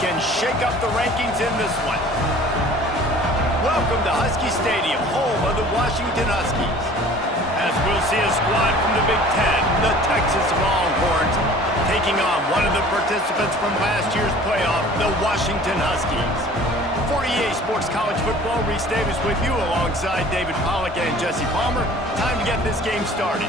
can shake up the rankings in this one. Welcome to Husky Stadium, home of the Washington Huskies. As we'll see a squad from the Big Ten, the Texas Longhorns, taking on one of the participants from last year's playoff, the Washington Huskies. For EA Sports College Football, Reese Davis with you alongside David Pollack and Jesse Palmer. Time to get this game started.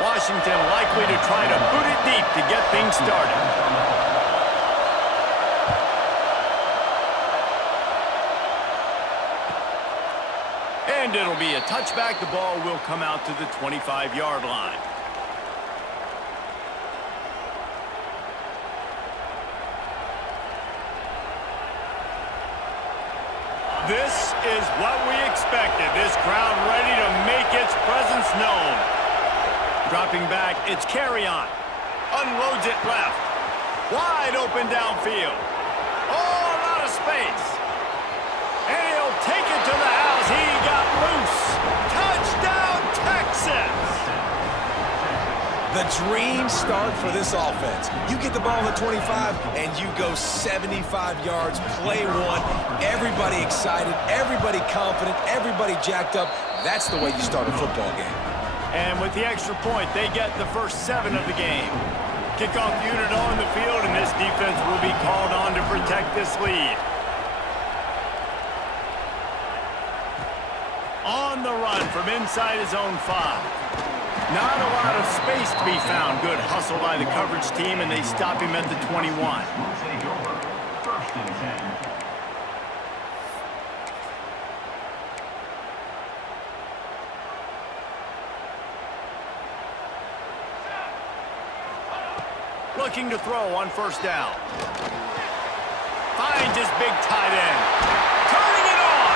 Washington likely to try to boot it deep to get things started. And it'll be a touchback. The ball will come out to the 25-yard line. This is what we expected. This crowd ready to make its presence known. Dropping back, it's Carry-On. Unloads it left. Wide open downfield. Oh, a lot of space. And he'll take it to the house. He got loose. Touchdown, Texas! The dream start for this offense. You get the ball at 25, and you go 75 yards, play one. Everybody excited, everybody confident, everybody jacked up. That's the way you start a football game. And with the extra point, they get the first 7 of the game. Kickoff unit on the field, and this defense will be called on to protect this lead. On the run from inside his own 5. Not a lot of space to be found. Good hustle by the coverage team, and they stop him at the 21. First and 10. Looking to throw on first down. Finds his big tight end. Turning it on.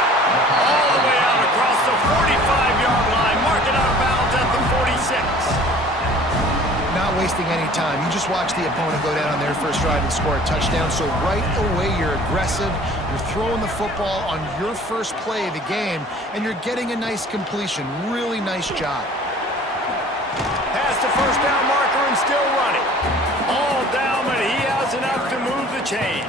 All the way out across the 45-yard line. Mark it out of bounds at the 46. Not wasting any time. You just watch the opponent go down on their first drive and score a touchdown. So right away, you're aggressive. You're throwing the football on your first play of the game, and you're getting a nice completion. Really nice job. Past the first down marker and still running. All down, but he has enough to move the chains.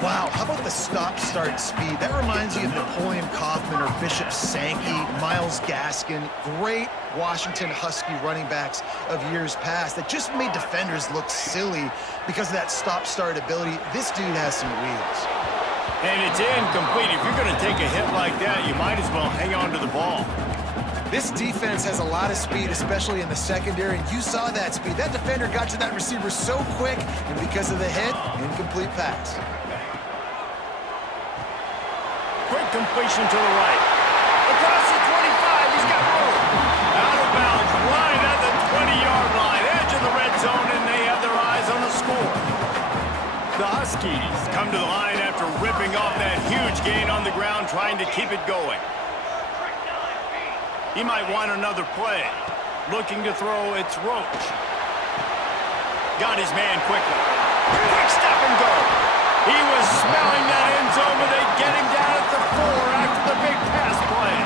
Wow, how about the stop-start speed? That reminds you of Napoleon Kaufman or Bishop Sankey, Myles Gaskin, great Washington Husky running backs of years past that just made defenders look silly because of that stop-start ability. This dude has some wheels. And it's incomplete. If you're going to take a hit like that, you might as well hang on to the ball. This defense has a lot of speed, especially in the secondary, and you saw that speed. That defender got to that receiver so quick, and because of the hit, incomplete pass. Quick completion to the right. Across the 25, he's got room. Out of bounds, right at the 20-yard line. Edge of the red zone, and they have their eyes on the score. The Huskies come to the line after ripping off that huge gain on the ground, trying to keep it going. He might want another play. Looking to throw, it's Roach. Got his man quickly. Quick step and go. He was smelling that end zone, but they get him down at the 4 after the big pass play.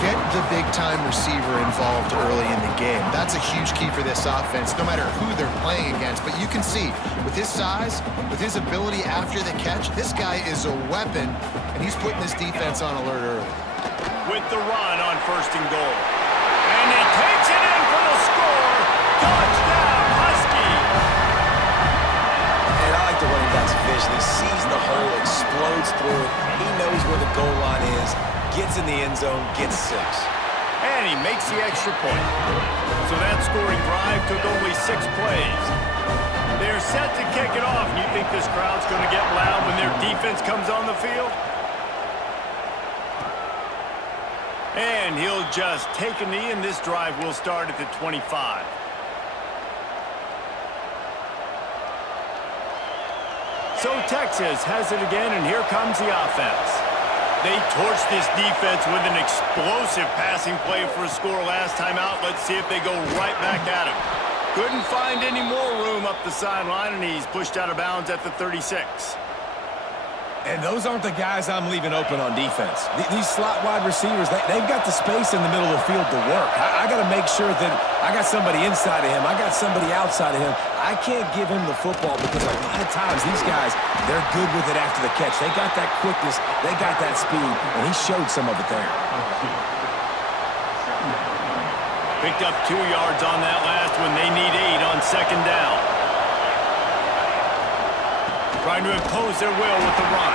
Get the big-time receiver involved early in the game. That's a huge key for this offense, no matter who they're playing against. But you can see, with his size, with his ability after the catch, this guy is a weapon, and he's putting this defense on alert early. With the run on first and goal. And he takes it in for the score. Touchdown, Husky. And I like the running back's vision. He sees the hole, explodes through it. He knows where the goal line is, gets in the end zone, gets 6. And he makes the extra point. So that scoring drive took only 6 plays. They're set to kick it off. And you think this crowd's going to get loud when their defense comes on the field? And he'll just take a knee, and this drive will start at the 25. So Texas has it again, and here comes the offense. They torched this defense with an explosive passing play for a score last time out. Let's see if they go right back at him. Couldn't find any more room up the sideline, and he's pushed out of bounds at the 36. And those aren't the guys I'm leaving open on defense. These slot wide receivers, they've got the space in the middle of the field to work. I got to make sure that I got somebody inside of him. I got somebody outside of him. I can't give him the football because a lot of times these guys, they're good with it after the catch. They got that quickness. They got that speed, and he showed some of it there. Picked up 2 yards on that last one. They need 8 on second down. Trying to impose their will with the run.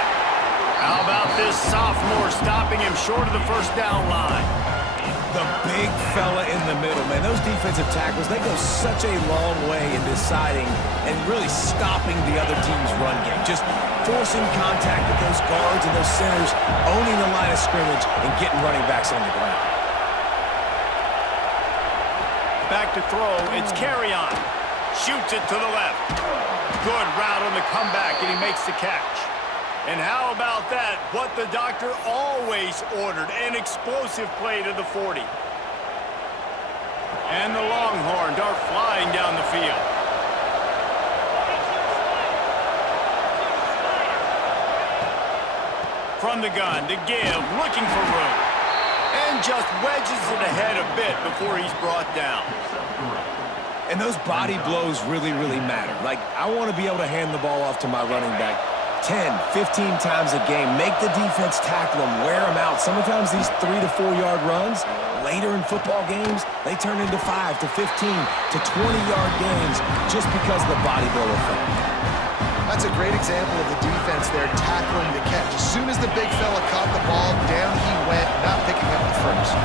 How about this sophomore stopping him short of the first down line? The big fella in the middle, man. Those defensive tackles, they go such a long way in deciding and really stopping the other team's run game. Just forcing contact with those guards and those centers, owning the line of scrimmage, and getting running backs on the ground. Back to throw. It's Kerryon. Shoots it to the left. Good route on the comeback, and he makes the catch. And how about that? What the doctor always ordered, an explosive play to the 40. And the Longhorns are flying down the field. From the gun to give, looking for room. And just wedges it ahead a bit before he's brought down. And those body blows really, really matter. Like, I want to be able to hand the ball off to my running back 10, 15 times a game. Make the defense tackle them, wear them out. Sometimes these 3 to 4 yard runs, later in football games, they turn into 5 to 15 to 20-yard games just because of the body blow effect. That's a great example of the defense there tackling the catch. As soon as the big fella caught the ball, down he went, not picking up the first.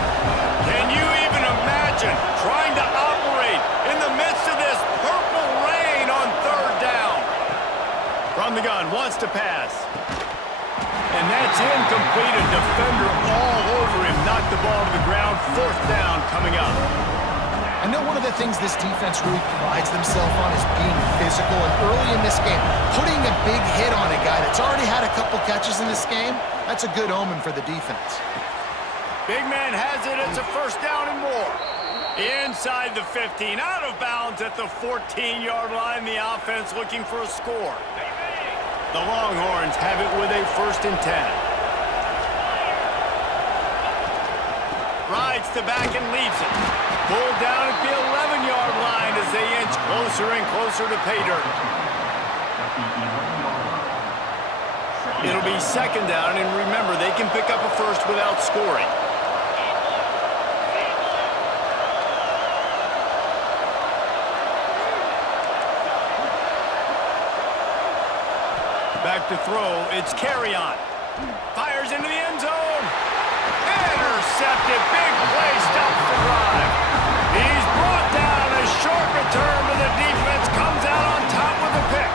Can you even imagine trying to operate in the midst of this purple rain on third down? From the gun, wants to pass. And that's incomplete. A defender all over him. Knocked the ball to the ground. Fourth down coming up. I know one of the things this defense really prides themselves on is being physical, and early in this game, putting a big hit on a guy that's already had a couple catches in this game, that's a good omen for the defense. Big man has it. It's a first down and more. Inside the 15, out of bounds at the 14-yard line. The offense looking for a score. The Longhorns have it with a 1st and 10. Rides to back and leaves it. Pulled down at the 11-yard line as they inch closer and closer to pay dirt. It'll be second down, and remember, they can pick up a first without scoring. Back to throw, it's Kerryon. Fires into the end zone. Intercepted, big play, stops the drive. He's brought down, a short return, but the defense comes out on top with a pick.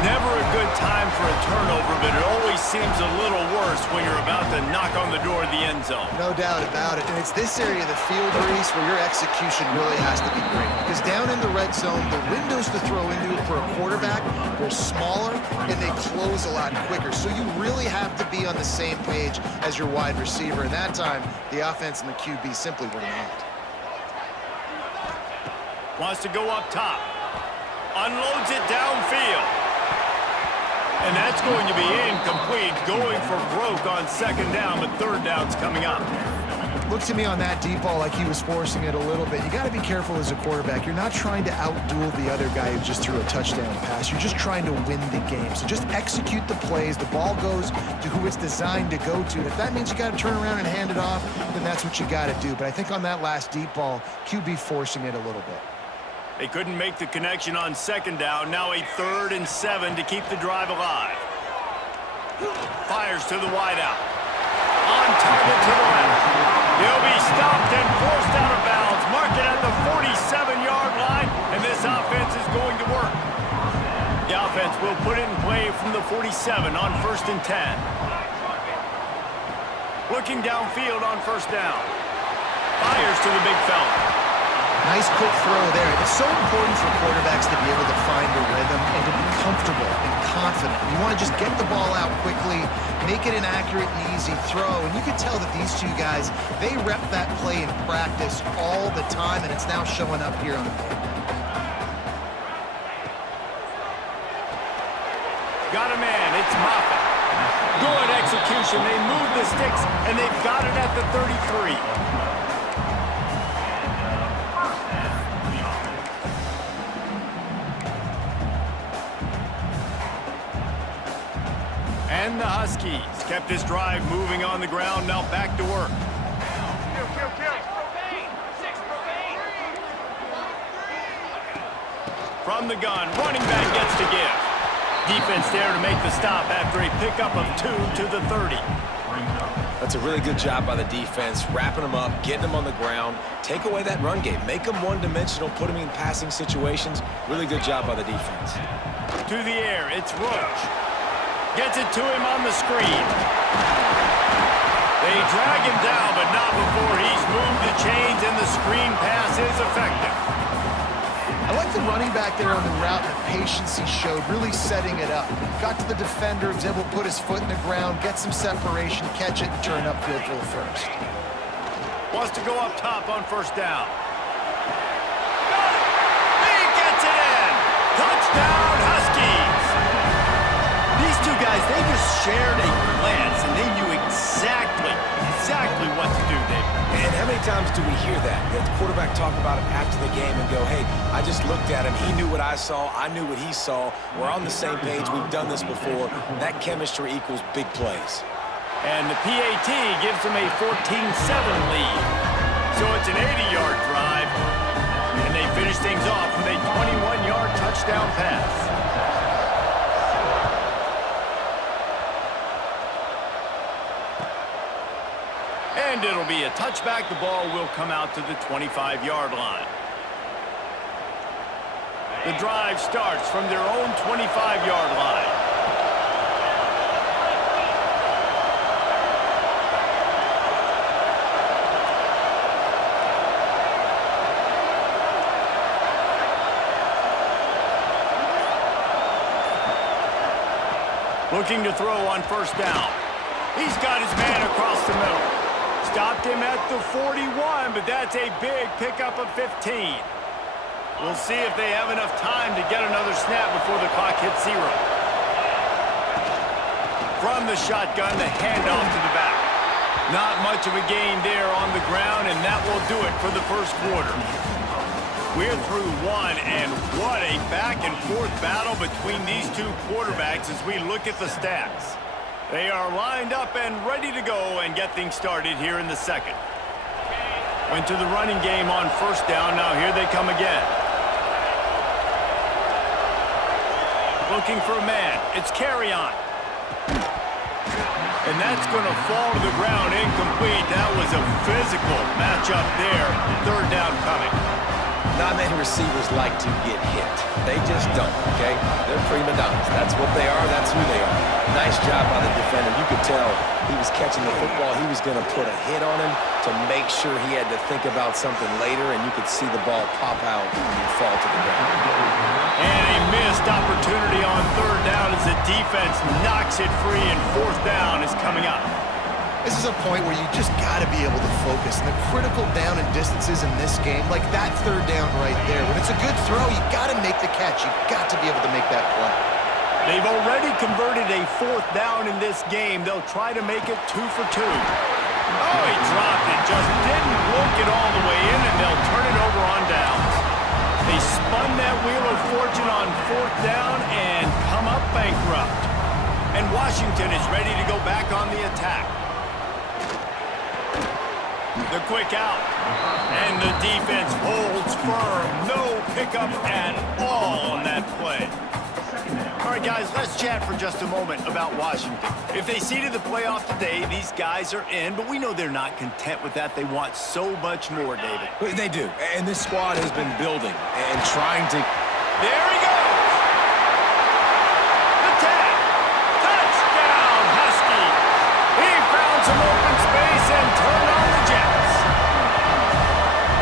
Never a good time for a turnover, but it always seems a little worse when you're about to knock on the door of the end zone. No doubt about it. And it's this area of the field, Reese, where your execution really has to be great. Because down in the red zone, the windows to throw into for a quarterback, they're smaller and they close a lot quicker. So you really have to be on the same page as your wide receiver. And that time, the offense and the QB simply were not. Wants to go up top. Unloads it downfield. And that's going to be incomplete, going for broke on second down, but third down's coming up. Looked to me on that deep ball like he was forcing it a little bit. You got to be careful as a quarterback. You're not trying to outduel the other guy who just threw a touchdown pass. You're just trying to win the game. So just execute the plays. The ball goes to who it's designed to go to. And if that means you got to turn around and hand it off, then that's what you got to do. But I think on that last deep ball, QB forcing it a little bit. They couldn't make the connection on second down. Now a 3rd and 7 to keep the drive alive. Fires to the wideout. On target to the left. He'll be stopped and forced out of bounds. Mark it at the 47-yard line, and this offense is going to work. The offense will put it in play from the 47 on 1st and 10. Looking downfield on 1st down. Fires to the big fella. Nice quick throw there. It's so important for quarterbacks to be able to find a rhythm and to be comfortable and confident. You want to just get the ball out quickly, make it an accurate and easy throw. And you can tell that these two guys, they rep that play in practice all the time, and it's now showing up here on the field. Got a man, it's Moffitt. Good execution, they move the sticks, and they've got it at the 33. And the Huskies kept this drive moving on the ground, now back to work. From the gun, running back gets to give. Defense there to make the stop after a pickup of 2 to the 30. That's a really good job by the defense, wrapping them up, getting them on the ground, take away that run game, make them one-dimensional, put them in passing situations. Really good job by the defense. To the air, it's Roach. Gets it to him on the screen. They drag him down, but not before he's moved the chains, and the screen pass is effective. I like the running back there on the route and the patience he showed, really setting it up. Got to the defender, was able to put his foot in the ground, get some separation, catch it, and turn upfield for the first. Wants to go up top on first down. He gets it in! Touchdown, Huskies! These two guys, they just shared a glance, and they knew exactly what to do, David. And how many times do we hear that? The quarterback talk about it after the game and go, hey, I just looked at him. He knew what I saw. I knew what he saw. We're on the same page. We've done this before. That chemistry equals big plays. And the PAT gives them a 14-7 lead. So it's an 80-yard drive. And they finish things off with a 21-yard touchdown pass. And it'll be a touchback. The ball will come out to the 25-yard line. The drive starts from their own 25-yard line. Looking to throw on first down. He's got his man across the middle. Stopped him at the 41, but that's a big pickup of 15. We'll see if they have enough time to get another snap before the clock hits 0. From the shotgun, the handoff to the back. Not much of a gain there on the ground, and that will do it for the first quarter. We're through one, and what a back-and-forth battle between these two quarterbacks as we look at the stats. They are lined up and ready to go and get things started here in the second. Went to the running game on first down. Now here they come again. Looking for a man. It's Carrion. And that's going to fall to the ground incomplete. That was a physical matchup there. Third down coming. Not many receivers like to get hit. They just don't, okay? They're prima donnas. That's what they are. That's who they are. Nice job by the defender. You could tell he was catching the football. He was going to put a hit on him to make sure he had to think about something later, and you could see the ball pop out and fall to the ground. And a missed opportunity on third down as the defense knocks it free, and fourth down is coming up. This is a point where you just got to be able to focus. And the critical down and distances in this game, like that third down right there, when it's a good throw, you got to make the catch. You got to be able to make that play. They've already converted a fourth down in this game. They'll try to make it 2 for 2. Oh, he dropped it. Just didn't work it all the way in, and they'll turn it over on downs. They spun that wheel of fortune on fourth down and come up bankrupt. And Washington is ready to go back on the attack. The quick out. And the defense holds firm. No pickup at all on that play. All right, guys, let's chat for just a moment about Washington. If they seeded the playoff today, these guys are in, but we know they're not content with that. They want so much more, David. They do, and this squad has been building and trying to... There he goes! The tag! Touchdown, Huskies! He found some open space and turned on the Jets.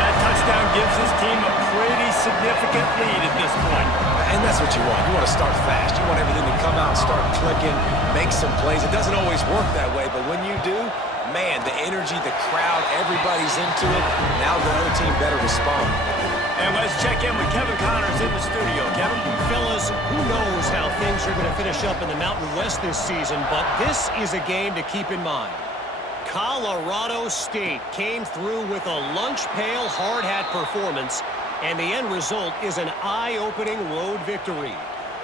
That touchdown gives his team a significant lead at this point. And that's what you want. You want to start fast. You want everything to come out, start clicking, make some plays. It doesn't always work that way, but when you do, man, the energy, the crowd, everybody's into it. Now the other team better respond. And let's check in with Kevin Connors in the studio. Kevin? Fellas, who knows how things are going to finish up in the Mountain West this season, but this is a game to keep in mind. Colorado State came through with a lunch pail hard hat performance, and the end result is an eye-opening road victory.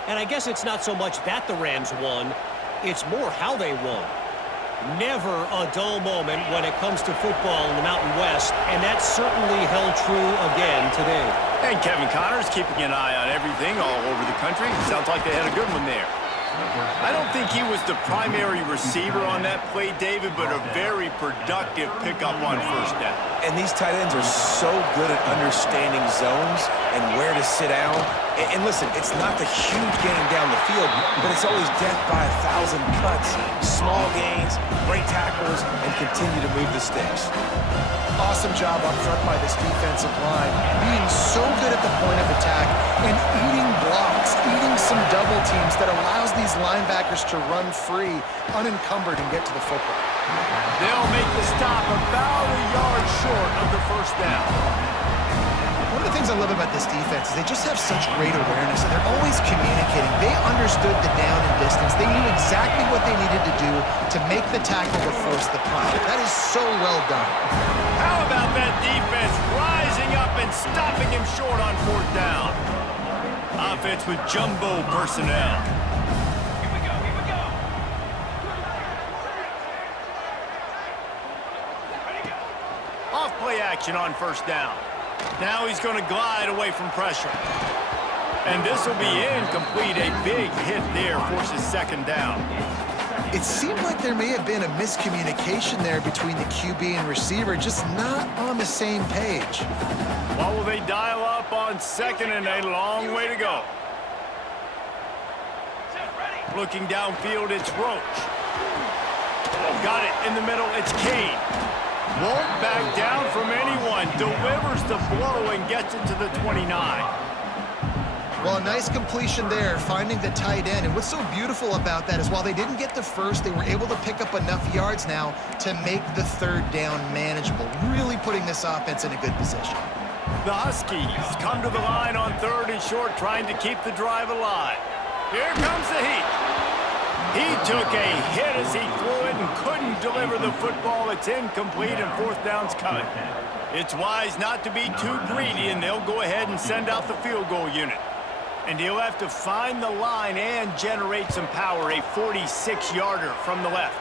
And I guess it's not so much that the Rams won, it's more how they won. Never a dull moment when it comes to football in the Mountain West, and that certainly held true again today. And Kevin Connors keeping an eye on everything all over the country. Sounds like they had a good one there. I don't think he was the primary receiver on that play, David, but a very productive pickup on first down. And these tight ends are so good at understanding zones and where to sit down. And listen, it's not the huge gain down the field, but it's always death by 1,000 cuts, small gains, great tackles, and continue to move the sticks. Awesome job up front by this defensive line, being so good at the point of attack and eating blocks, eating some double teams that allows these linebackers to run free, unencumbered, and get to the football. They'll make the stop about a yard short of the first down. One of the things I love about this defense is they just have such great awareness, and they're always communicating. They understood the down and distance. They knew exactly what they needed to do to make the tackle to force the punt. That is so well done. How about that defense rising up and stopping him short on fourth down? Offense with jumbo personnel. Off play action on first down. Now he's going to glide away from pressure. And this will be incomplete. A big hit there forces second down. It seemed like there may have been a miscommunication there between the QB and receiver, just not on the same page. What will they dial up on second and a long way to go? Looking downfield, it's Roach. Got it in the middle, it's Kane. Won't back down from anyone. Delivers the blow and gets it to the 29. Well, a nice completion there, finding the tight end. And what's so beautiful about that is while they didn't get the first, they were able to pick up enough yards now to make the third down manageable, really putting this offense in a good position. The Huskies come to the line on third and short, trying to keep the drive alive. Here comes the heat. He took a hit as he threw it and couldn't deliver the football. It's incomplete and fourth down's coming. It's wise not to be too greedy, and they'll go ahead and send out the field goal unit. And he'll have to find the line and generate some power, a 46-yarder from the left.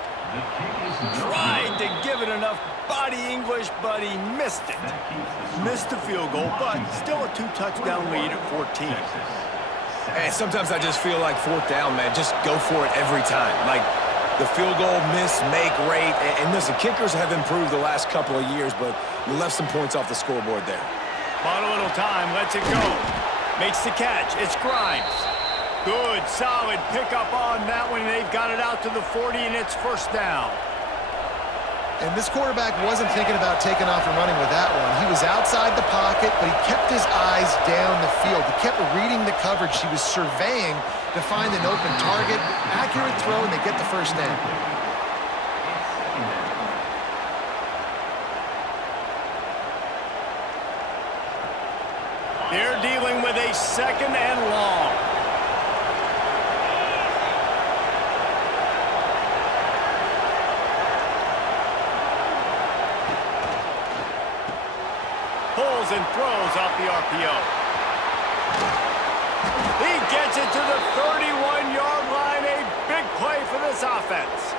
Tried to give it enough body English, but he missed it. Missed the field goal, but still a two-touchdown lead at 14. And sometimes I just feel like fourth down, man, just go for it every time. Like the field goal miss, make rate. And listen, kickers have improved the last couple of years, but you left some points off the scoreboard there. Bought a little time, lets it go. Makes the catch, it's Grimes. Good, solid pickup on that one. They've got it out to the 40, and it's first down. And this quarterback wasn't thinking about taking off and running with that one. He was outside the pocket, but he kept his eyes down the field. He kept reading the coverage. He was surveying to find an open target. Accurate throw, and they get the first down. They're dealing with a second and long. Pulls and throws off the RPO. He gets it to the 31-yard line. A big play for this offense.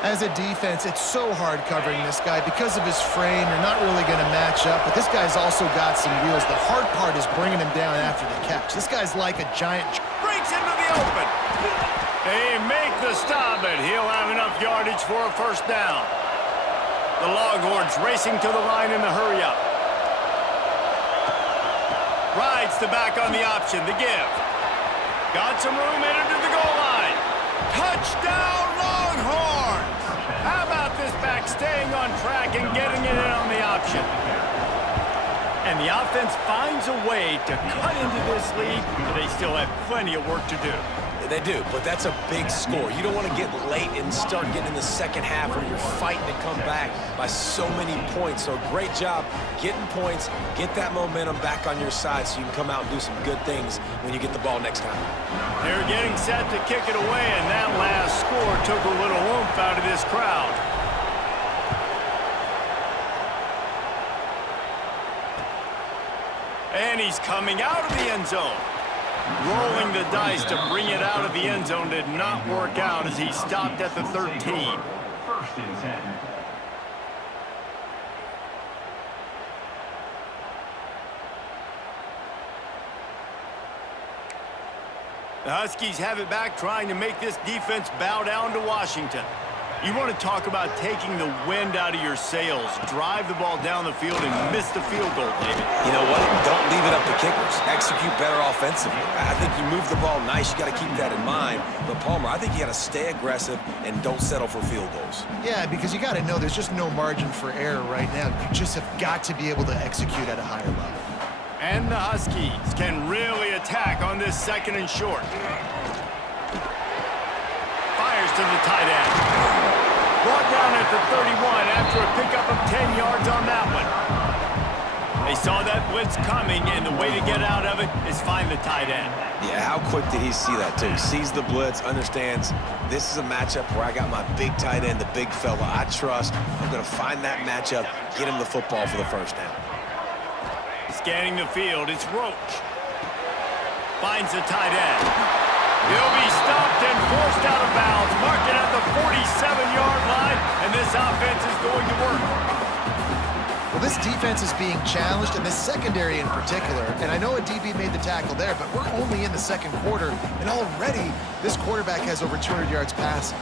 As a defense, it's so hard covering this guy. Because of his frame, you're not really going to match up, but this guy's also got some wheels. The hard part is bringing him down after the catch. This guy's like a giant. Breaks into the open. They make the stop, but he'll have enough yardage for a first down. The Longhorns racing to the line in the hurry-up. Rides the back on the option, the give. Got some room, headed to the goal line. Touchdown, Longhorns! How about this back staying on track and getting it in on the option? And the offense finds a way to cut into this lead, but they still have plenty of work to do. They do, but that's a big score. You don't want to get late and start getting in the second half where you're fighting to come back by so many points. So great job getting points, get that momentum back on your side so you can come out and do some good things when you get the ball next time. They're getting set to kick it away, and that last score took a little oomph out of this crowd. And he's coming out of the end zone. Rolling the dice to bring it out of the end zone did not work out as he stopped at the 13. First and 10. The Huskies have it back, trying to make this defense bow down to Washington. You want to talk about taking the wind out of your sails. Drive the ball down the field and miss the field goal, David. You know what? Don't leave it up to kickers. Execute better offensively. I think you move the ball nice. You got to keep that in mind. But, Palmer, I think you got to stay aggressive and don't settle for field goals. Yeah, because you got to know there's just no margin for error right now. You just have got to be able to execute at a higher level. And the Huskies can really attack on this second and short. Fires to the tight end. Brought down at the 31 after a pickup of 10 yards on that one. They saw that blitz coming, and the way to get out of it is find the tight end. Yeah, how quick did he see that, too? He sees the blitz, understands this is a matchup where I got my big tight end, the big fella I trust. I'm going to find that matchup, get him the football for the first down. Scanning the field, it's Roach. Finds the tight end. He'll be stopped and forced out of bounds. Mark it at the 47-yard line, and this offense is going to work. Well, this defense is being challenged, and this secondary in particular. And I know a DB made the tackle there, but we're only in the second quarter, and already this quarterback has over 200 yards passing.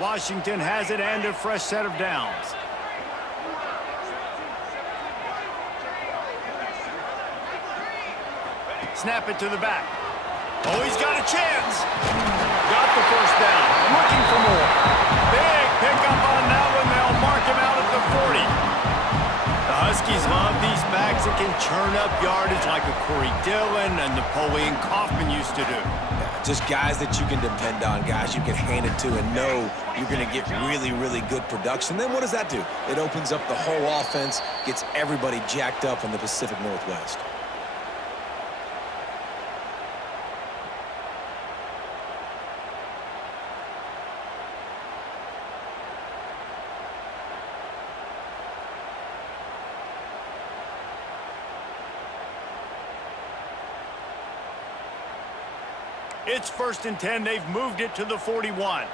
Washington has it and a fresh set of downs. Snap it to the back. Oh, he's got a chance. Got the first down. Looking for more. Big pickup on that one. They'll mark him out at the 40. The Huskies love these backs that can churn up yardage like a Corey Dillon and Napoleon Kaufman used to do. Just guys that you can depend on, guys you can hand it to and know you're going to get really, really good production. Then what does that do? It opens up the whole offense, gets everybody jacked up in the Pacific Northwest. It's first and 10. They've moved it to the 41.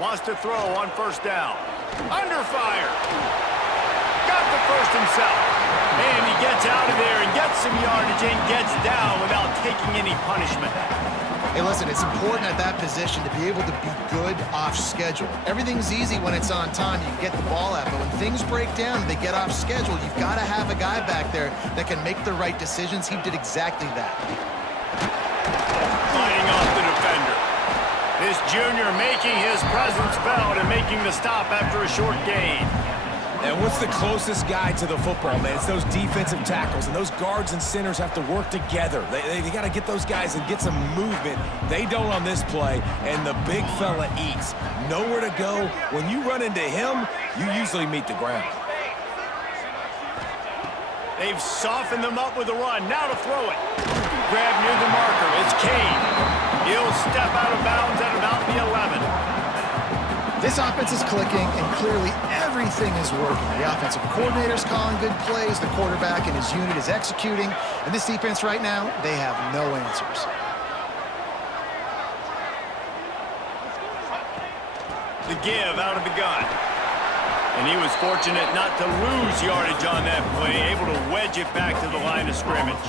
Wants to throw on first down. Under fire. Got the first himself. And he gets out of there and gets some yardage and gets down without taking any punishment. Hey, listen, it's important at that position to be able to be good off schedule. Everything's easy when it's on time. You can get the ball out, but when things break down and they get off schedule, you've got to have a guy back there that can make the right decisions. He did exactly that. Fighting off the defender. This junior making his presence felt and making the stop after a short gain. And what's the closest guy to the football, man? It's those defensive tackles, and those guards and centers have to work together. They got to get those guys and get some movement. They don't on this play, and the big fella eats. Nowhere to go. When you run into him, you usually meet the ground. They've softened them up with a run. Now to throw it. Grab near the marker. It's Kane. He'll step out of bounds at about the 11. This offense is clicking, and clearly everything is working. The offensive coordinator's calling good plays, the quarterback and his unit is executing, and this defense right now, they have no answers. The give out of the gun. And he was fortunate not to lose yardage on that play, able to wedge it back to the line of scrimmage.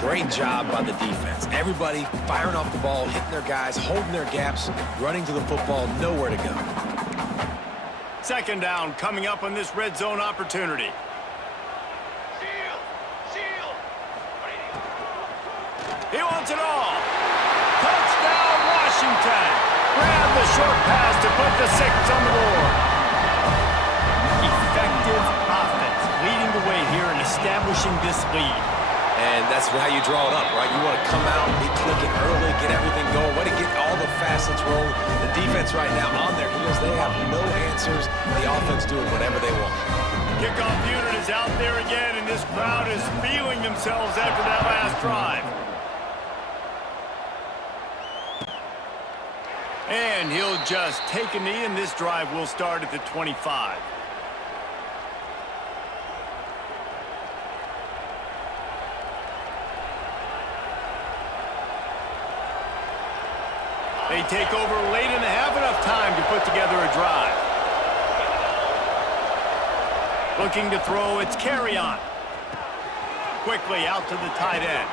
Great job by the defense. Everybody firing off the ball, hitting their guys, holding their gaps, running to the football, nowhere to go. Second down coming up on this red zone opportunity. He wants it all. Touchdown, Washington. Grab the short pass to put the 6 on the board. He establishing this lead. And that's how you draw it up, right? You want to come out, be clicking early, get everything going, way to get all the facets rolling. The defense right now on their heels, they have no answers. The offense doing whatever they want. Kickoff unit is out there again, and this crowd is feeling themselves after that last drive. And he'll just take a knee, and this drive will start at the 25. They take over late and have enough time to put together a drive. Looking to throw, it's Carry-On. Quickly out to the tight end.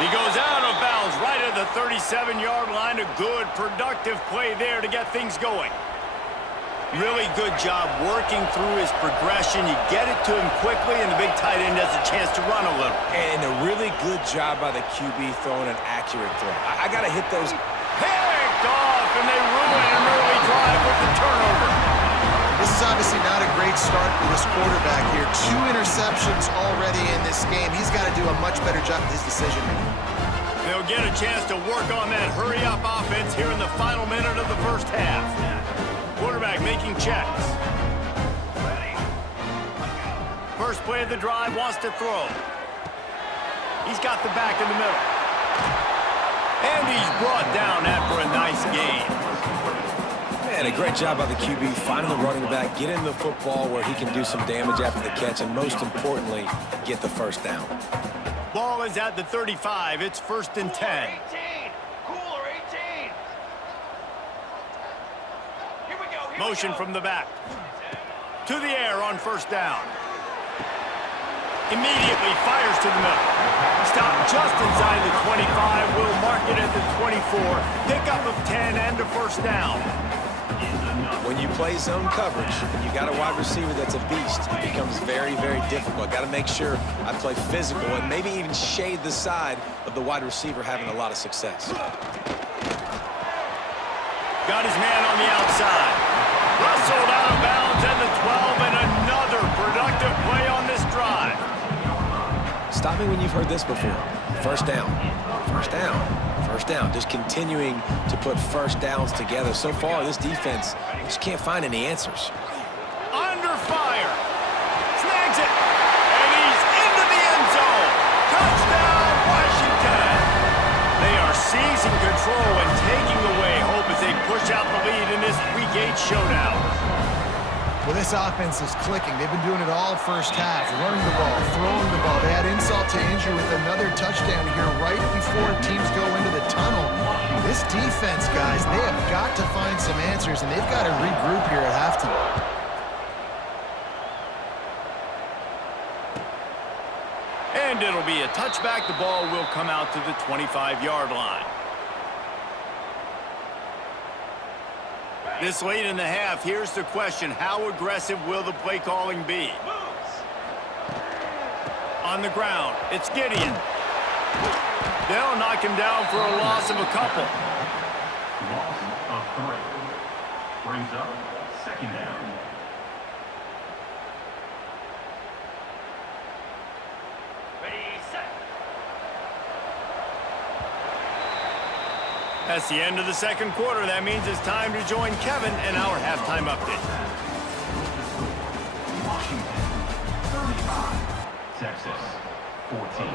He goes out of bounds right at the 37-yard line. A good, productive play there to get things going. Really good job working through his progression. You get it to him quickly, and the big tight end has a chance to run a little. And a really good job by the QB throwing an accurate throw. I got to hit those. Picked off, and they ruin an early drive with the turnover. This is obviously not a great start for this quarterback here. 2 interceptions already in this game. He's got to do a much better job with his decision-making. They'll get a chance to work on that hurry-up offense here in the final minute of the first half. Quarterback making checks. First play of the drive, wants to throw. He's got the back in the middle. And he's brought down after a nice gain. Man, a great job by the QB, finding the running back, getting the football where he can do some damage after the catch, and most importantly, get the first down. Ball is at the 35. It's 1st and 10. Cooler 18. Here we go. Motion from the back. To the air on first down. Immediately fires to the middle. Stop just inside the 25. Will mark it at the 24. Pickup of 10 and a first down. When you play zone coverage and you got a wide receiver that's a beast, it becomes very, very difficult. Got to make sure I play physical and maybe even shade the side of the wide receiver having a lot of success. Got his man on the outside. Rustled out of bounds at the 12, and another productive play on this drive. Stop me when you've heard this before. First down. First down. First down. Just continuing to put first downs together. So far, this defense just can't find any answers. Under fire. Snags it. And he's into the end zone. Touchdown, Washington. They are seizing control and taking away hope as they push out the lead in this Week 8 showdown. Well, this offense is clicking. They've been doing it all first half, running the ball, throwing the ball. They had insult to injury with another touchdown here right before teams go into the tunnel. This defense, guys, they have got to find some answers, and they've got to regroup here at halftime. And it'll be a touchback. The ball will come out to the 25-yard line. This late in the half, here's the question. How aggressive will the play calling be? On the ground, it's Gideon. They'll knock him down for a loss of a couple. Loss of 3. Brings up 2nd down. That's the end of the second quarter. That means it's time to join Kevin in our halftime update. Washington 35. Texas 14.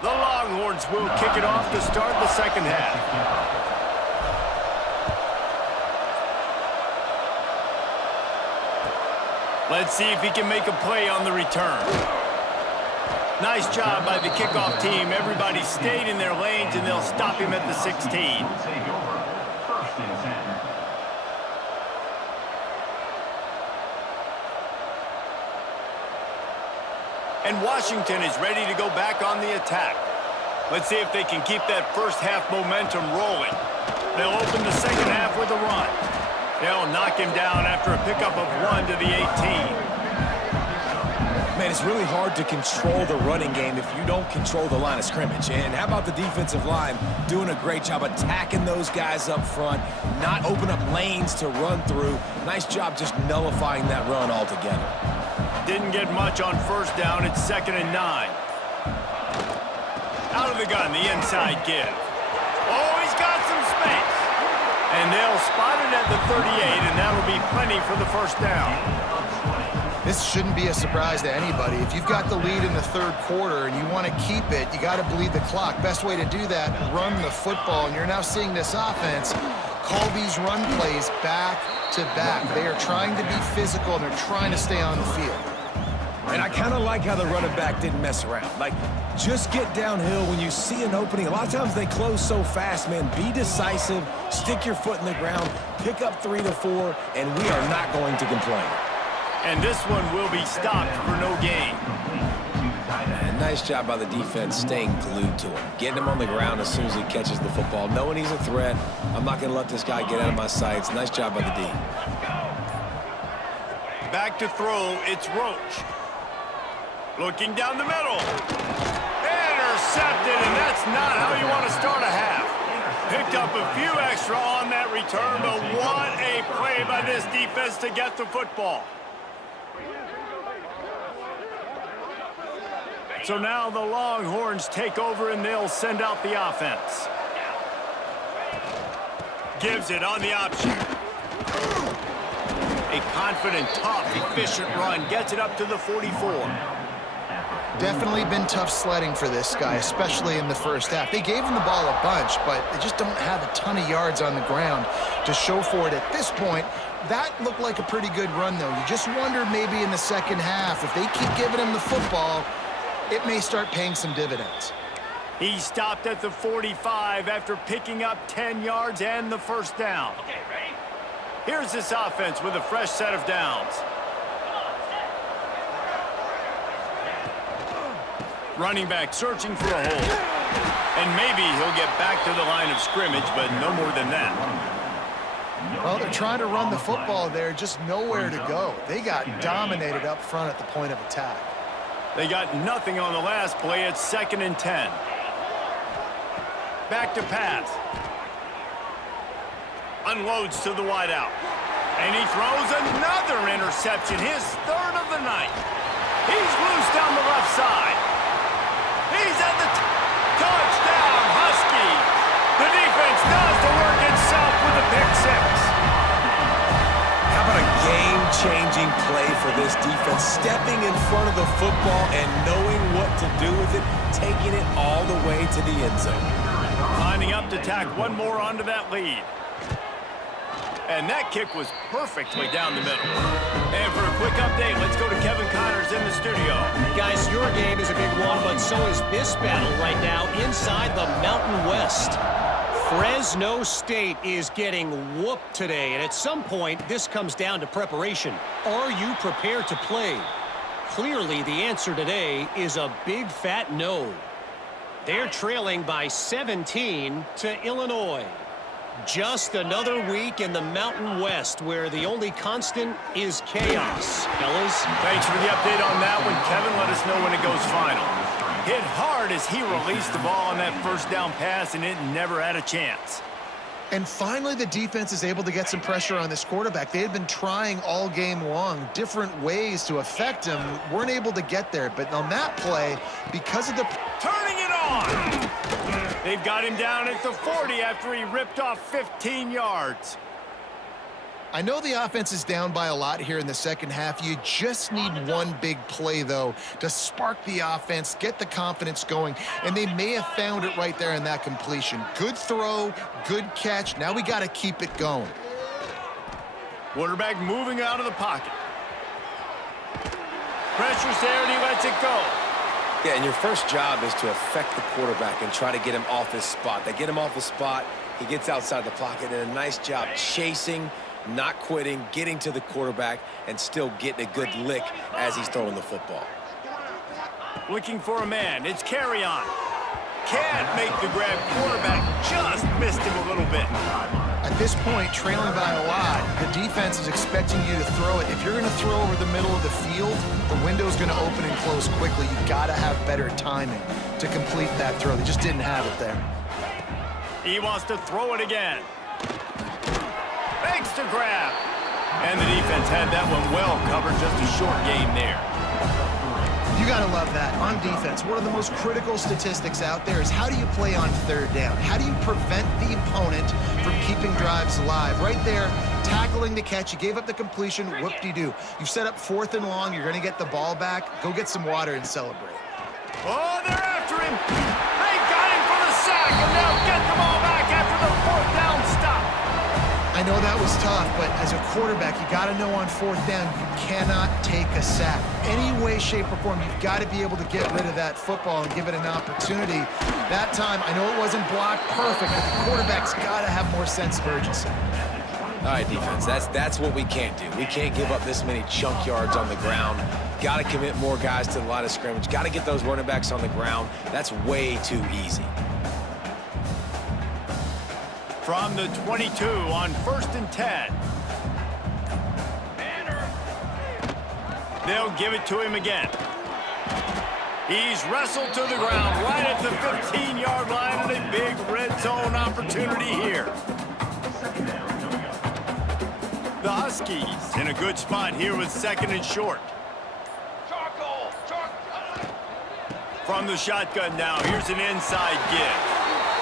The Longhorns will kick it off to start the second half. Let's see if he can make a play on the return. Nice job by the kickoff team. Everybody stayed in their lanes, and they'll stop him at the 16. Take over 1st and 10. And Washington is ready to go back on the attack. Let's see if they can keep that first half momentum rolling. They'll open the second half with a run. They'll knock him down after a pickup of 1 to the 18. Man, it's really hard to control the running game if you don't control the line of scrimmage. And how about the defensive line doing a great job attacking those guys up front, not open up lanes to run through. Nice job just nullifying that run altogether. Didn't get much on first down. It's 2nd and 9. Out of the gun, the inside give. Oh, he's got some space. And they'll spot it at the 38, and that'll be plenty for the first down. This shouldn't be a surprise to anybody. If you've got the lead in the third quarter and you want to keep it, you got to bleed the clock. Best way to do that, run the football. And you're now seeing this offense call these run plays back to back. They are trying to be physical, and they're trying to stay on the field. And I kind of like how the running back didn't mess around. Like, just get downhill when you see an opening. A lot of times they close so fast, man. Be decisive, stick your foot in the ground, pick up 3 to 4, and we are not going to complain. And this one will be stopped for no gain. And nice job by the defense staying glued to him. Getting him on the ground as soon as he catches the football. Knowing he's a threat, I'm not going to let this guy get out of my sights. Nice job by the D. Back to throw, it's Roach. Looking down the middle. Intercepted, and that's not how you want to start a half. Picked up a few extra on that return, but what a play by this defense to get the football. So now the Longhorns take over, and they'll send out the offense. Gives it on the option. A confident, tough, efficient run. Gets it up to the 44. Definitely been tough sledding for this guy, especially in the first half. They gave him the ball a bunch, but they just don't have a ton of yards on the ground to show for it at this point. That looked like a pretty good run, though. You just wonder maybe in the second half, if they keep giving him the football, it may start paying some dividends. He stopped at the 45 after picking up 10 yards and the first down. Here's this offense with a fresh set of downs. Running back searching for a hole. And maybe he'll get back to the line of scrimmage, but no more than that. Well, they're trying to run the football there, just nowhere to go. They got dominated up front at the point of attack. They got nothing on the last play. It's 2nd and 10. Back to pass. Unloads to the wideout. And he throws another interception, his 3rd of the night. He's loose down the left side. He's at the touchdown, Huskies. The defense does the work itself with a pick 6. How about a game-changing play for this defense? Stepping in front of the football and knowing what to do with it, taking it all the way to the end zone. Lining up to tack one more onto that lead. And that kick was perfectly down the middle. And for a quick update, let's go to Kevin Connors in the studio. Guys, your game is a big one, but so is this battle right now inside the Mountain West. Fresno State is getting whooped today, and at some point, this comes down to preparation. Are you prepared to play? Clearly, the answer today is a big fat no. They're trailing by 17 to Illinois. Just another week in the Mountain West where the only constant is chaos. Fellas? Thanks for the update on that one, Kevin. Let us know when it goes final. Hit hard as he released the ball on that first down pass, and it never had a chance. And finally, the defense is able to get some pressure on this quarterback. They had been trying all game long, different ways to affect him. Weren't able to get there. But on that play, because of the... Turning it on! They've got him down at the 40 after he ripped off 15 yards. I know the offense is down by a lot here in the second half. You just need one big play, though, to spark the offense, get the confidence going, and they may have found it right there in that completion. Good throw, good catch. Now we got to keep it going. Quarterback moving out of the pocket. Pressure's there, and he lets it go. Yeah, and your first job is to affect the quarterback and try to get him off his spot. They get him off his spot, he gets outside the pocket, and a nice job chasing, not quitting, getting to the quarterback, and still getting a good lick as he's throwing the football. Looking for a man. It's Carrion. can't make the grab. Quarterback just missed him a little bit. At this point, trailing by a lot, the defense is expecting you to throw it. If you're going to throw over the middle of the field, the window's going to open and close quickly. You've got to have better timing to complete that throw. They just didn't have it there. He wants to throw it again. Thanks to grab. And the defense had that one well covered. Just a short game there. You got to love that. On defense, one of the most critical statistics out there is how do you play on third down? How do you prevent the opponent from keeping drives alive? Right there, tackling the catch. You gave up the completion. Whoop-de-doo. You've set up 4th and long. You're going to get the ball back. Go get some water and celebrate. Oh, they're after him. They got him for the sack, and now get the ball back after the 4th down stop. I know that was tough, but as a quarterback, you got to know on 4th down, you cannot take a sack. Any way, shape, or form, you've got to be able to get rid of that football and give it an opportunity. That time, I know it wasn't blocked perfect, but the quarterback's got to have more sense of urgency. All right, defense, that's what we can't do. We can't give up this many chunk yards on the ground. Got to commit more guys to the line of scrimmage. Got to get those running backs on the ground. That's way too easy. From the 22 on 1st and 10. They'll give it to him again. He's wrestled to the ground right at the 15-yard line, and a big red zone opportunity here. The Huskies in a good spot here with 2nd and short. From the shotgun now, here's an inside give.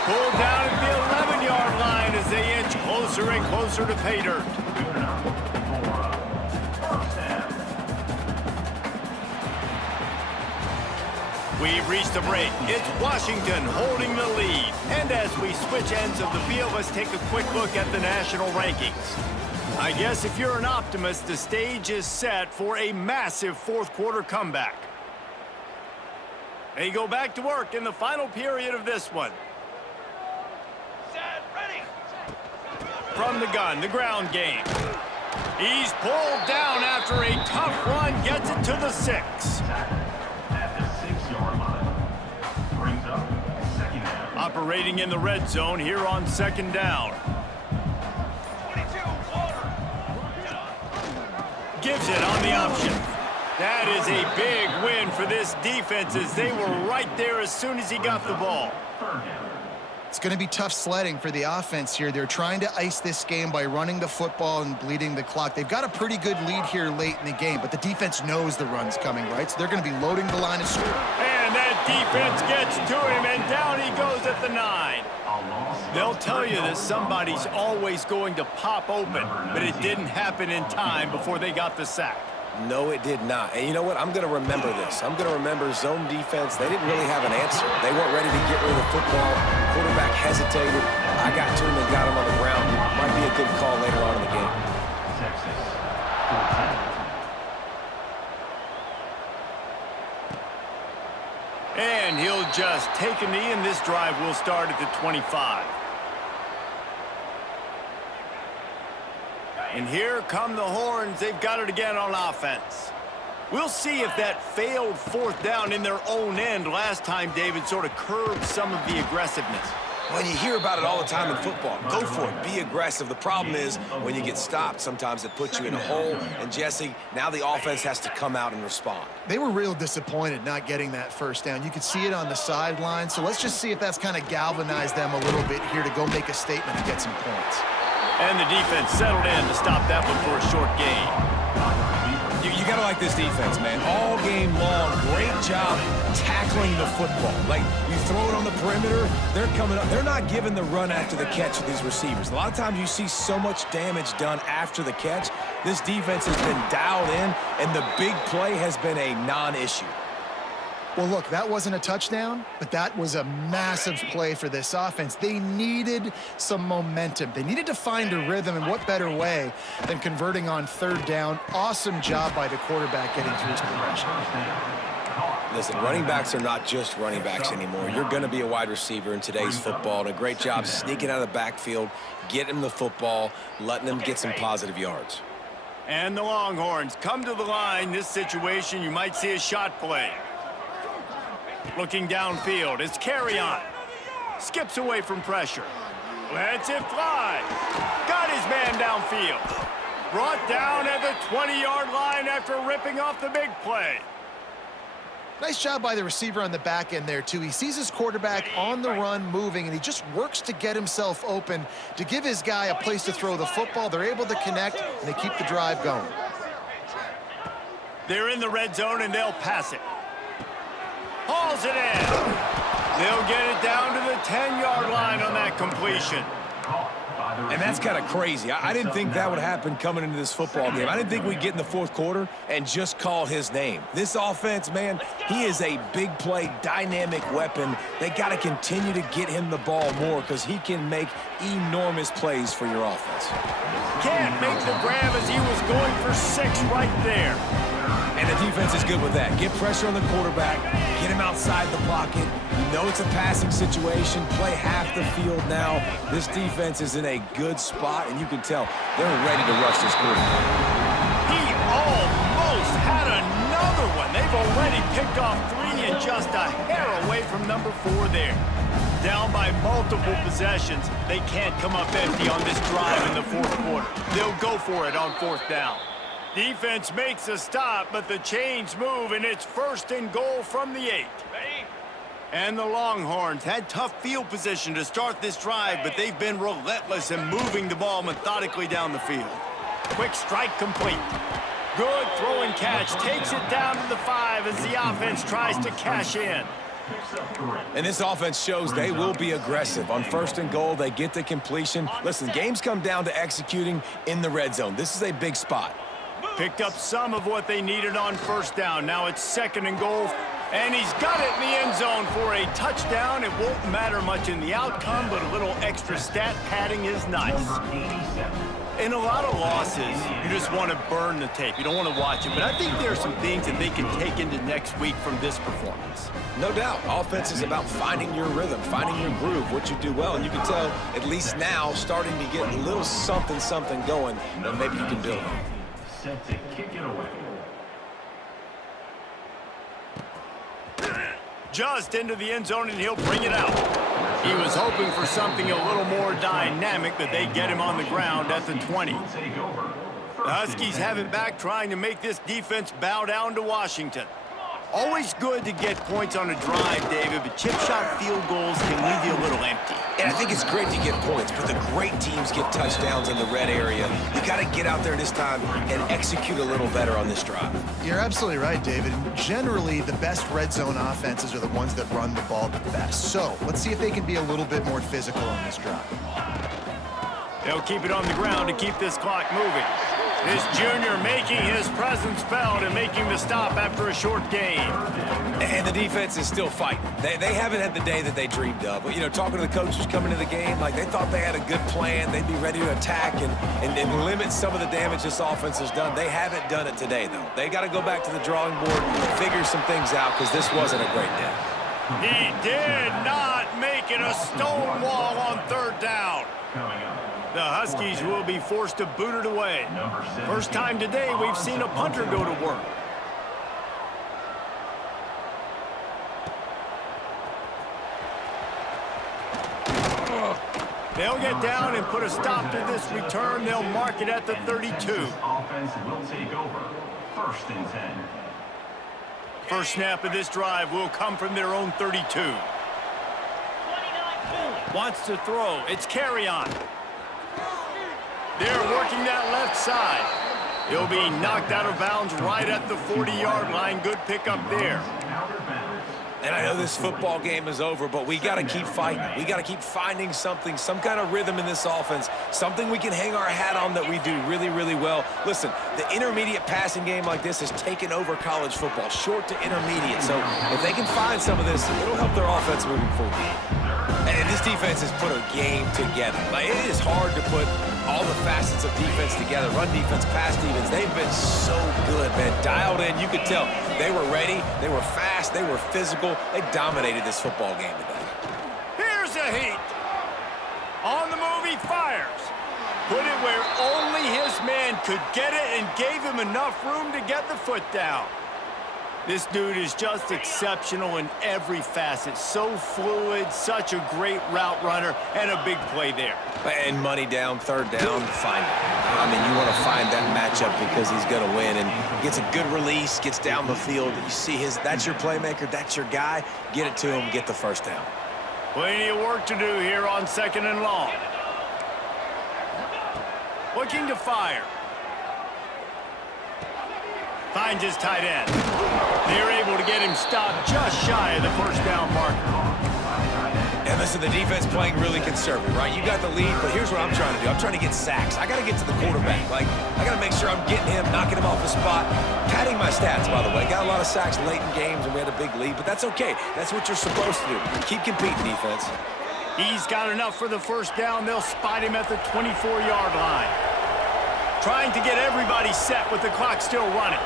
Pulled down at the 11-yard line as they inch closer and closer to pay dirt. We've reached the break. It's Washington holding the lead. And as we switch ends of the field, let's take a quick look at the national rankings. I guess if you're an optimist, the stage is set for a massive 4th quarter comeback. They go back to work in the final period of this one. From the gun, the ground game. He's pulled down after a tough run, gets it to the 6. At the 6-yard line. Brings up 2nd down. Operating in the red zone here on 2nd down. Gives it on the option. That is a big win for this defense as they were right there as soon as he got the ball. 3rd down. It's going to be tough sledding for the offense here. They're trying to ice this game by running the football and bleeding the clock. They've got a pretty good lead here late in the game, but the defense knows the run's coming, right? So they're going to be loading the line of scrimmage. And that defense gets to him, and down he goes at the 9. They'll tell you that somebody's always going to pop open, but it didn't happen in time before they got the sack. No, it did not. And you know what? I'm going to remember this. I'm going to remember zone defense. They didn't really have an answer. They weren't ready to get rid of the football. Quarterback hesitated. I got to him and got him on the ground. Might be a good call later on in the game. Texas 14. And he'll just take a knee, and this drive will start at the 25. And here come the Horns. They've got it again on offense. We'll see if that failed 4th down in their own end last time, David, sort of curbed some of the aggressiveness. Well, you hear about it all the time in football. Go for it. Be aggressive. The problem is when you get stopped, sometimes it puts you in a hole. And, Jesse, now the offense has to come out and respond. They were real disappointed not getting that 1st down. You could see it on the sideline. So let's just see if that's kind of galvanized them a little bit here to go make a statement and get some points. And the defense settled in to stop that one for a short gain. You got to like this defense, man. All game long, great job tackling the football. Like, you throw it on the perimeter, they're coming up. They're not giving the run after the catch to these receivers. A lot of times you see so much damage done after the catch. This defense has been dialed in, and the big play has been a non-issue. Well, look, that wasn't a touchdown, but that was a massive play for this offense. They needed some momentum. They needed to find a rhythm, and what better way than converting on 3rd down. Awesome job by the quarterback getting through his progression. Listen, running backs are not just running backs anymore. You're going to be a wide receiver in today's football, and a great job sneaking out of the backfield, getting them the football, letting them get some positive yards. And the Longhorns come to the line. This situation, you might see a shot play. Looking downfield, it's Carry-On. Skips away from pressure. Lets it fly. Got his man downfield. Brought down at the 20-yard line after ripping off the big play. Nice job by the receiver on the back end there, too. He sees his quarterback on the run moving, and he just works to get himself open to give his guy a place to throw the football. They're able to connect, and they keep the drive going. They're in the red zone, and they'll pass it. Hauls it in. They'll get it down to the 10-yard line on that completion. And that's kind of crazy. I didn't think that would happen coming into this football game. I didn't think we'd get in the fourth quarter and just call his name. This offense, man, he is a big play, dynamic weapon. They got to continue to get him the ball more because he can make enormous plays for your offense. Can't make the grab as he was going for 6 right there. And the defense is good with that. Get pressure on the quarterback, get him outside the pocket. You know it's a passing situation. Play half the field now. This defense is in a good spot, and you can tell they're ready to rush this quarterback. He almost had another one. They've already picked off 3 and just a hair away from number 4 there. Down by multiple possessions, they can't come up empty on this drive in the fourth quarter. They'll go for it on 4th down. Defense makes a stop, but the chains move, and it's 1st and goal from the 8. And the Longhorns had tough field position to start this drive, but they've been relentless in moving the ball methodically down the field. Quick strike complete. Good throw and catch. Takes it down to the 5 as the offense tries to cash in. And this offense shows they will be aggressive. On 1st and goal, they get the completion. Listen, games come down to executing in the red zone. This is a big spot. Picked up some of what they needed on 1st down. Now it's 2nd and goal. And he's got it in the end zone for a touchdown. It won't matter much in the outcome, but a little extra stat padding is nice. In a lot of losses, you just want to burn the tape. You don't want to watch it. But I think there are some things that they can take into next week from this performance. No doubt. Offense is about finding your rhythm, finding your groove, what you do well. And you can tell, at least now, starting to get a little something going, and maybe you can build it. Set to kick it away. Just into the end zone, and he'll bring it out. He was hoping for something a little more dynamic, but they get him on the ground at the 20. The Huskies have it back, trying to make this defense bow down to Washington. Always good to get points on a drive, David, but chip shot field goals can leave you a little empty. And I think it's great to get points, but the great teams get touchdowns in the red area. You got to get out there this time and execute a little better on this drive. You're absolutely right, David. Generally, the best red zone offenses are the ones that run the ball the best. So let's see if they can be a little bit more physical on this drive. They'll keep it on the ground to keep this clock moving. This junior making his presence felt and making the stop after a short gain. And the defense is still fighting. They haven't had the day that they dreamed of. But, you know, talking to the coaches coming into the game, like they thought they had a good plan. They'd be ready to attack and limit some of the damage this offense has done. They haven't done it today, though. They got to go back to the drawing board and figure some things out because this wasn't a great day. He did not make it a stone wall on 3rd down. Coming up. The Huskies will be forced to boot it away. First time today we've seen a punter go to work. They'll get down and put a stop to this return. They'll mark it at the 32. Offense will take over. 1st and 10. First snap of this drive will come from their own 32. Wants to throw. It's Carry-On. They're working that left side. He'll be knocked out of bounds right at the 40-yard line. Good pickup there. And I know this football game is over, but we got to keep fighting. We got to keep finding something, some kind of rhythm in this offense, something we can hang our hat on that we do really, really well. Listen, the intermediate passing game like this has taken over college football, short to intermediate. So if they can find some of this, it'll help their offense moving forward. And this defense has put a game together. Like, it is hard to put all the facets of defense together. Run defense, pass defense. They've been so good, man. Dialed in. You could tell they were ready. They were fast. They were physical. They dominated this football game today. Here's a heat. On the move, he fires. Put it where only his man could get it and gave him enough room to get the foot down. This dude is just exceptional in every facet. So fluid, such a great route runner, and a big play there. And money down, third down, find it. I mean, you want to find that matchup because he's going to win. And gets a good release, gets down the field. You see that's your playmaker, that's your guy. Get it to him, get the first down. Plenty of work to do here on 2nd and long. Looking to fire. Finds his tight end. They're able to get him stopped just shy of the first down marker. And listen, the defense playing really conservative, right? You got the lead, but here's what I'm trying to do. I'm trying to get sacks. I got to get to the quarterback. Like, I got to make sure I'm getting him, knocking him off the spot. Padding my stats, by the way. Got a lot of sacks late in games, and we had a big lead, but that's okay. That's what you're supposed to do. Keep competing, defense. He's got enough for the first down. They'll spot him at the 24-yard line. Trying to get everybody set with the clock still running.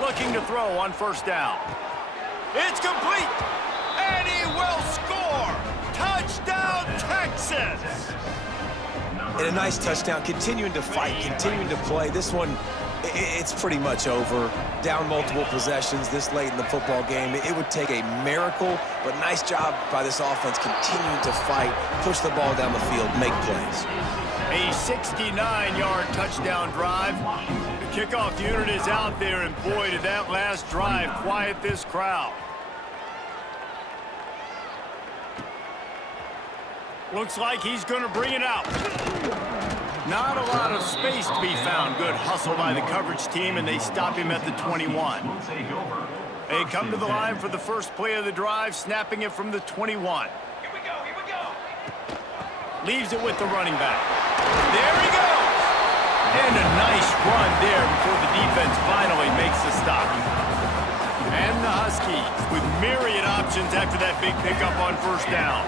Looking to throw on first down. It's complete, and he will score. Touchdown, Texas. And a nice touchdown, continuing to fight, continuing to play. This one, it's pretty much over. Down multiple possessions this late in the football game. It would take a miracle, but nice job by this offense continuing to fight, push the ball down the field, make plays. A 69-yard touchdown drive. The kickoff unit is out there, and boy, did that last drive quiet this crowd. Looks like he's going to bring it out. Not a lot of space to be found. Good hustle by the coverage team, and they stop him at the 21. They come to the line for the first play of the drive, snapping it from the 21. Here we go. Leaves it with the running back. There he goes! And a nice run there before the defense finally makes the stop. And the Huskies with myriad options after that big pickup on first down.